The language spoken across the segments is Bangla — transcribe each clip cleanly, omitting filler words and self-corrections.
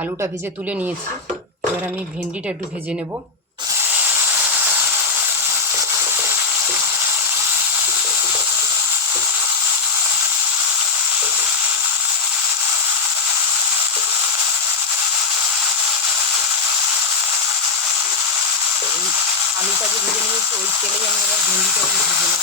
আলুটা ভেজে তুলে নিয়েছি। এবার আমি ভেন্ডিটা একটু ভেজে নেব। আলুটা যে ভেজে নিয়েছি ওই তেলেই আমি এবার ভেন্ডিটা একটু ভেজে নেব।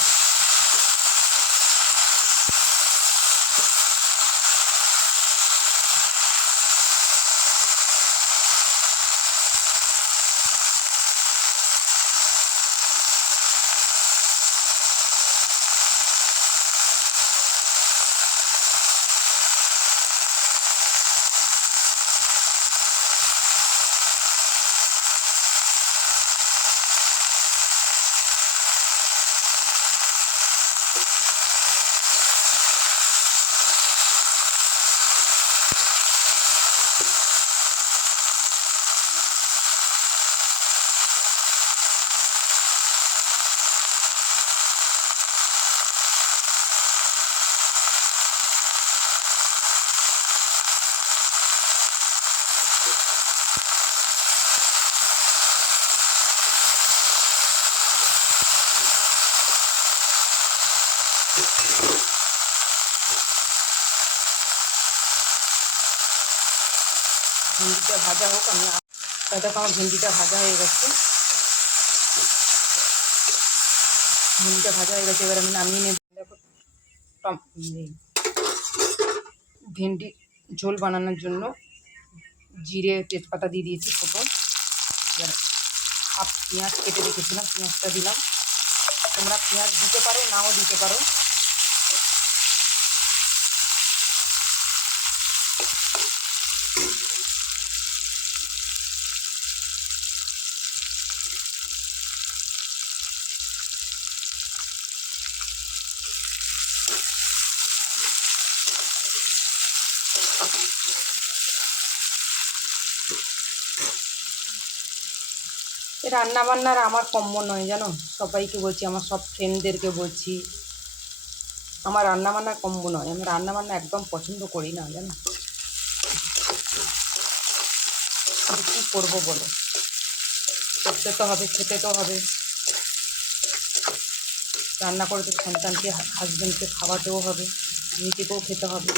ভেন্ডিটা ভাজা হোক, আমি দেখো আমার ভেন্ডিটা ভাজা হয়ে গেছে। ভেন্ডিটা ভাজা হয়ে গেছে, এবার আমি নামিয়ে নেব। দেখো ভেন্ডি ঝোল বানানোর জন্য জিরে তেজপাতা দিয়ে দিয়েছি ফোড়ন। এবার হাফ পেঁয়াজ কেটে রেখেছিলাম, পেঁয়াজটা দিলাম। তোমরা পেঁয়াজ দিতে পারো, নাও দিতে পারো। রান্না বান্নার আমার কম্য নয় জানো, সবাইকে বলছি, আমার সব ফ্রেন্ডদেরকে বলছি, আমার রান্না বান্নার কম্য নয়। আমি রান্না বান্না একদম পছন্দ করি না জানো। কিন্তু কী করবো বলো, করতে তো হবে, খেতে তো হবে। রান্না করে তো সন্তানকে, হাজব্যান্ডকে খাওয়াতেও হবে, নিজেকেও খেতে হবে।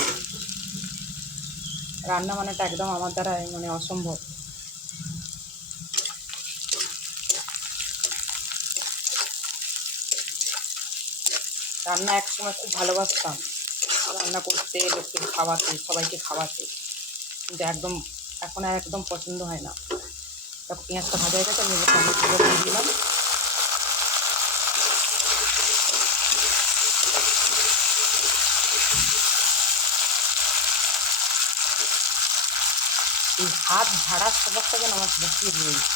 রান্না বান্নাটা একদম আমার দ্বারা মানে অসম্ভব। রান্না একসময় খুব ভালোবাসতাম, রান্না করতে, লোককে খাওয়াতে, সবাইকে খাওয়াতে, কিন্তু একদম এখন আর একদম পছন্দ হয় না। তখন পেঁয়াজটা ভাজা হয়ে গেছে, আমি টমেটোগুলো দিয়ে দিলাম। এই হাত ঝাড়ার স্বভাবটা যেন আমার বসিয়ে রয়েছে।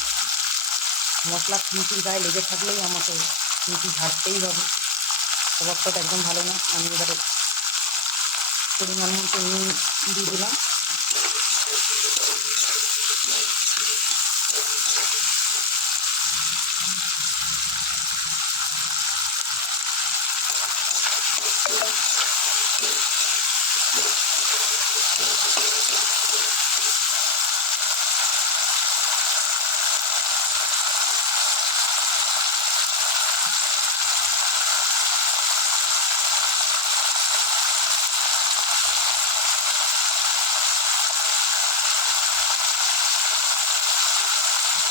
মশলা খুঁটির গায়ে লেগে থাকলেই আমাকে খুঁটি ঝাড়তেই হবে, স্বভাবটা তো একদম ভালো না। আমি এবারে পরিমাণ মতো নুন দিয়ে দিলাম।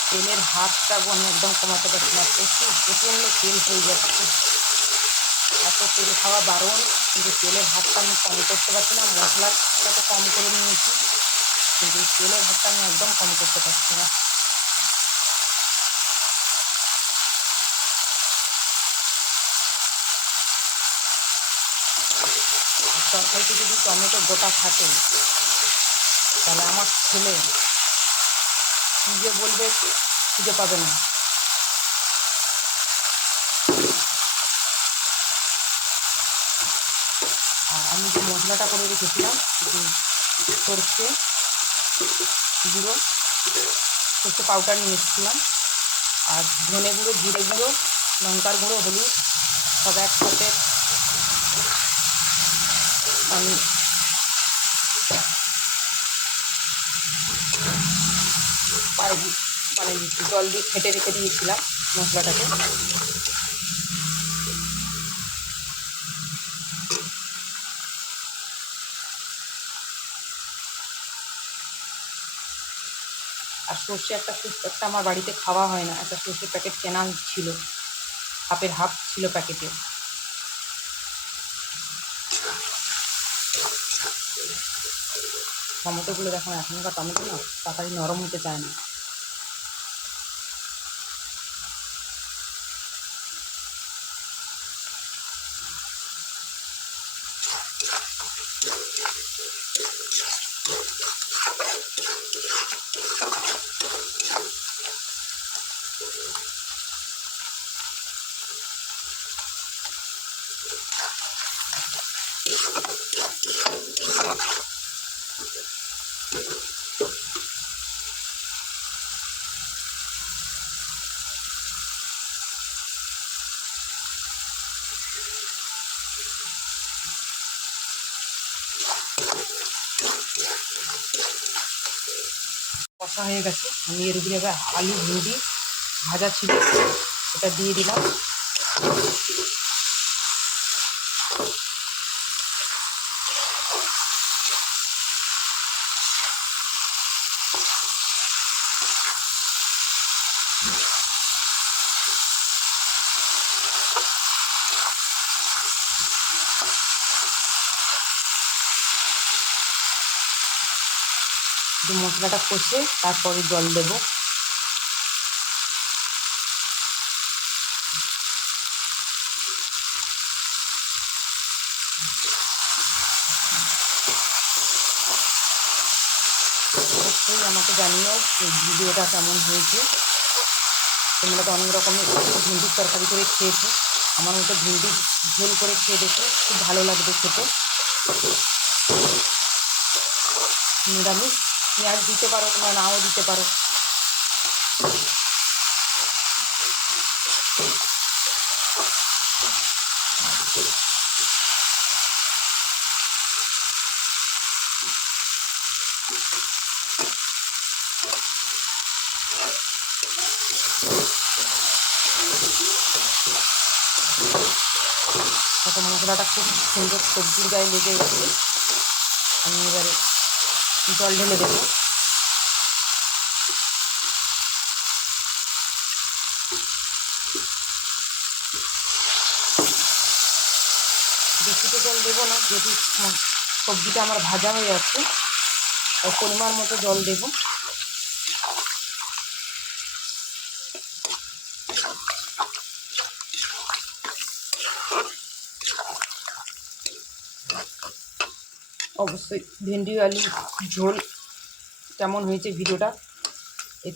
তেলের হাতটা আমি একদম কমাতে পারছি না, প্রচণ্ড তেল হয়ে যাচ্ছে। এত তেল খাওয়া বারণ, কিন্তু তেলের হাতটা আমি কম করতে পারছি না। মশলাটা তো কম করে নিয়েছি, কিন্তু তেলের হাতটা আমি একদম কম করতে পারছি না। তরকারিতে যদি টমেটো গোটা থাকে, তাহলে আমার ছেলে কী যে বলবে খুঁজে পাবে না। আর আমি যে মশলাটা করে রেখেছিলাম, সর্ষে গুঁড়ো, সর্ষে পাউডার নিয়ে এসেছিলাম, আর ধনে গুঁড়ো, জিরে গুঁড়ো, লঙ্কার গুঁড়ো, হলুদ সব একসাথে আমি মানে জল দিয়ে ফেটে রেখে দিয়েছিলাম মশলাটাকে। আর সর্ষে খুব একটা আমার বাড়িতে খাওয়া হয় না, একটা সর্ষের প্যাকেট কেনা ছিল, হাফের হাফ ছিল প্যাকেটে। টমেটোগুলো দেখো, এখনকার টমেটো না তাড়াতাড়ি নরম হতে চায় না। কষা হয়ে গেছে, আমি এর উপরে এবার আলু ভেন্ডি ভাজা ছিল এটা দিয়ে দিলাম। মশলাটা কষে তারপরে জল দেব। অবশ্যই আমাকে জানিও ভিডিওটা কেমন হয়েছে। তোমরা তো অনেক রকমের ভেন্ডির তরকারি করে খেয়েছো, আমার মতো ভেন্ডি ঝোল করে খেয়ে দেখো, খুব ভালো লাগবে খেতে। নিরামিষ পেঁয়াজ দিতে পারো, তোমরা নাও দিতে পারো। তখন মশলাটা খুব সুন্দর সবজির গায়ে লেগে গেছে। আমি এবারে জল ঢেলে দেবো। বেশি তো জল দেবো না, যদি সবজিটা আমার ভাজা হয়ে যাচ্ছে, তাই পরিমাণ মতো জল দেবো। অবশ্যই ভেন্ডি আলু ঝোল কেমন হয়েছে ভিডিওটা, এই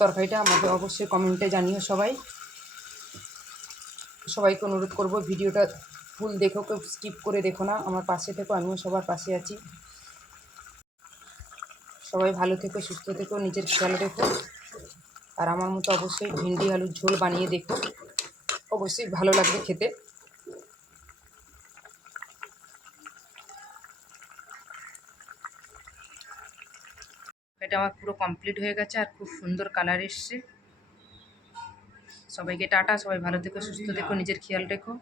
তরকারিটা আমাকে অবশ্যই কমেন্টে জানিও সবাই। সবাইকে অনুরোধ করব ভিডিওটা ফুল দেখো, কেউ স্কিপ করে দেখো না, আমার পাশে থেকো, আমিও সবার পাশে আছি। সবাই ভালো থেকো, সুস্থ থেকো, নিজের খেয়াল রেখো। আর আমার মতো অবশ্যই ভেন্ডি আলুর ঝোল বানিয়ে দেখো, অবশ্যই ভালো লাগবে খেতে। এটা আমার পুরো কমপ্লিট হয়ে গেছে আর খুব সুন্দর কালার এসছে। সবাইকে টাটা, সবাই ভালো থেকো, সুস্থ থেকো, নিজের খেয়াল রেখো।